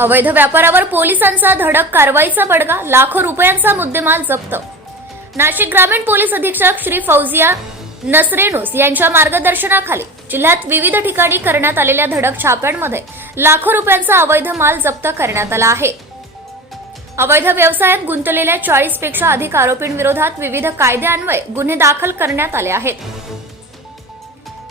अवैध व्यापारावर पोलिसांचा धडक कारवाईचा बडगा लाखो रुपयांचा मुद्देमाल जप्त. नाशिक ग्रामीण पोलीस अधीक्षक श्री फौजिया नसरेनोस यांच्या मार्गदर्शनाखाली जिल्ह्यात विविध ठिकाणी करण्यात आलेल्या धडक छाप्यांमध्ये लाखो रुपयांचा अवैध माल जप्त करण्यात आला आहे. अवैध व्यवसायात गुंतलेल्या चाळीसपेक्षा अधिक आरोपींविरोधात विविध कायद्यान्वये गुन्हे दाखल करण्यात आले आहेत.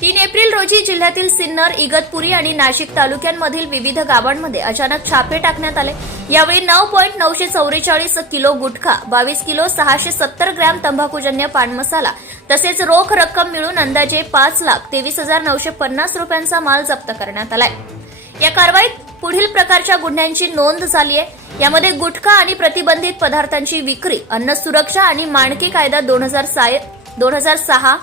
तीन एप्रिल रोजी जिल्ह्यातील सिन्नर इगतपुरी आणि नाशिक तालुक्यांमधील विविध गावांमध्ये अचानक छापे टाकण्यात आले. यावेळी नऊ पॉईंट नऊशे चौवेचाळीस किलो गुटखा बावीस किलो सहाशे सत्तर ग्रॅम तंबाखूजन्य पान मसाला तसेच रोख रक्कम मिळून अंदाजे पाच लाख तेवीस हजार नऊशे पन्नास रुपयांचा माल जप्त करण्यात आलाय. या कारवाईत पुढील प्रकारच्या गुन्ह्यांची नोंद झाली आहे. यामध्ये गुटखा आणि प्रतिबंधित पदार्थांची विक्री अन्न सुरक्षा आणि मानकी कायदा दोन हजार दोन हजार सहा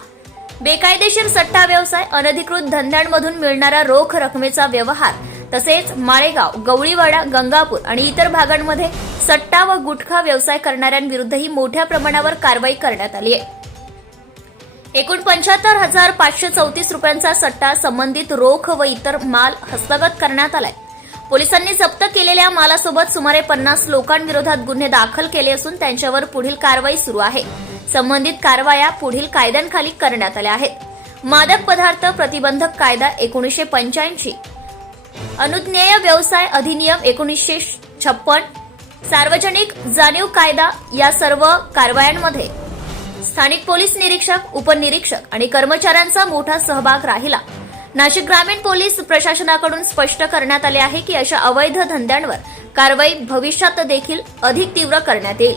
बेकायदेशीर सट्टा व्यवसाय अनधिकृत धंद्यांमधून मिळणारा रोख रकमेचा व्यवहार तसेच माळेगाव गवळीवाडा गंगापूर आणि इतर भागांमध्ये सट्टा व गुटखा व्यवसाय करणाऱ्यांविरुद्धही मोठ्या प्रमाणावर कारवाई करण्यात आली आहे. एकूण पंच्याहत्तर हजार पाचशे चौतीस रुपयांचा सट्टा संबंधित रोख व इतर माल हस्तगत करण्यात आलाय. पोलिसांनी जप्त केलेल्या मालासोबत सुमारे पन्नास लोकांविरोधात गुन्हे दाखल केले असून त्यांच्यावर पुढील कारवाई सुरू आहे. संबंधित कारवाया पुढील कायद्यांखाली करण्यात आल्या आहेत. मादक पदार्थ प्रतिबंधक कायदा एकोणीसशे पंच्याऐंशी. अनुज्ञेय व्यवसाय अधिनियम एकोणीसशे छप्पन. सार्वजनिक जाणीव कायदा या सर्व कारवायांमध्ये स्थानिक पोलीस निरीक्षक उपनिरीक्षक आणि कर्मचाऱ्यांचा मोठा सहभाग राहिला. नाशिक ग्रामीण पोलीस प्रशासनाकडून स्पष्ट करण्यात आले आहे की अशा अवैध धंद्यांवर कारवाई भविष्यात देखील अधिक तीव्र करण्यात येईल.